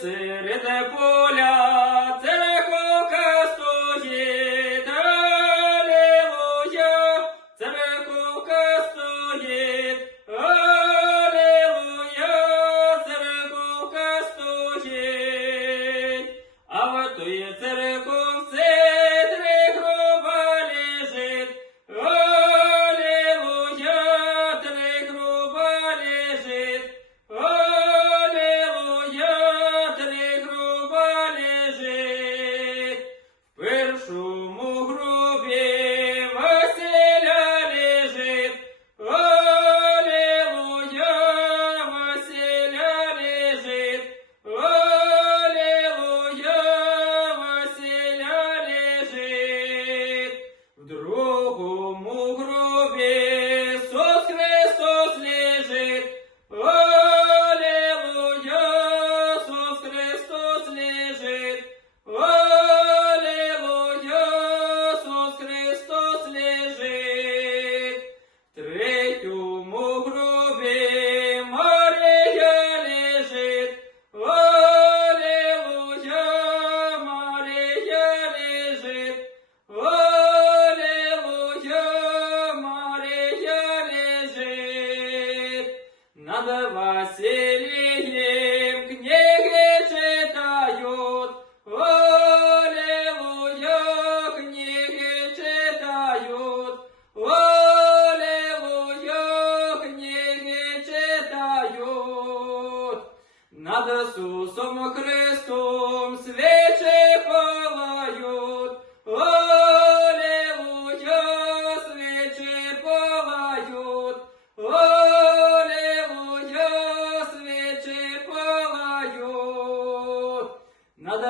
серед поля церковка стоїть, алілуя, церковка стоїть, алілуя, церковка стоїть, а в тої церковці три гроба лежить, алілуя, три гроба лежить, алілуя, три гроба лежить. В першому гробі Василя лежить, алілуя, Василя лежить, алілуя, Василя лежить. В другому гробі Ісус Христос лежить, алілуя, Ісус Христос лежить, алілуя, Ісус Христос лежить. В третьому гробі Марія лежить, алілуя, Марія лежить, алілуя, Марія лежить. Над Василием книги читают, аллилуйя, книги читают, аллилуйя, книги читают. Над Иисусом Христом свечи пылают, аллилуйя, свечи пылают, аллилуйя, свечи пылают. Над